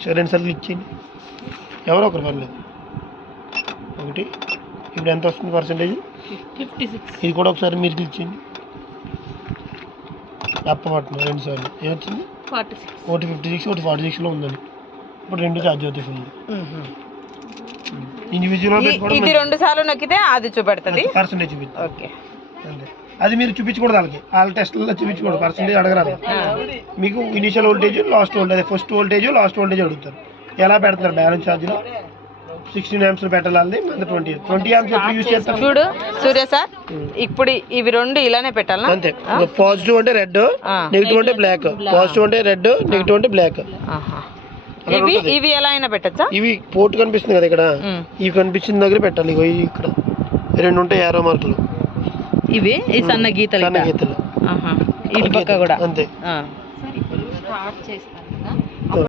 ఒకసారి 2 సార్లు క్లిక్ చేయండి, ఎవరో ఒకరు పర్లేదు. ఒకటి ఇప్పుడు ఎంత వస్తుంది పర్సెంటేజ్? 56. ఇది కూడా ఒకసారి మీరు క్లిక్ చేయండి. అప్పబట్టిన 2 సార్లు ఏమొచ్చింది? 46. ఒకటి 56, ఒకటి 46లో ఉందని. ఇప్పుడు 2 ఛార్జ్ అవుతాయి ఫుల్. ఇండివిజువల్ ఇది 2 సార్లు నొక్కితే అది చూపెడుతుంది, పర్సెంటేజ్ చూపిస్తుంది. ఓకే అంతే. అది మీరు చూపించకూడదు వాళ్ళ టెస్ట్లో చూపించకూడదు, పర్సెంటేజ్ అడగరాదు. మీకు initial voltage, last voltage, first voltage, last voltage అడుగుతారు. ఎలా పెడతారు బ్యాలెన్స్ ఛార్జ్లో? 16 amps పెట్టాలి, మన 20 amps ఎప్పుడు యూజ్ చేస్తారు చూడు సూర్య సార్. ఇప్పుడు ఇవి 2 ఇలానే పెట్టాలా? అంతే. పాజిటివ్ అంటే రెడ్, నెగిటివ్ అంటే బ్లాక్. పాజిటివ్ అంటే రెడ్, నెగిటివ్ అంటే బ్లాక్. ఇవి ఎలా అయినా పెట్టచ్చా? ఇవి పోర్ట్ కనిపిస్తుంది కదా ఇక్కడ, ఇవి కనిపించిన దగ్గర పెట్టాలి. ఇగో ఇక్కడ 2 ఉంటాయి యారో మార్కులు, ఇవి సన్న గీతలు. సన్న గీతలు ఇటు పక్క కూడా అంతే. స్టార్ట్ చేస్తా.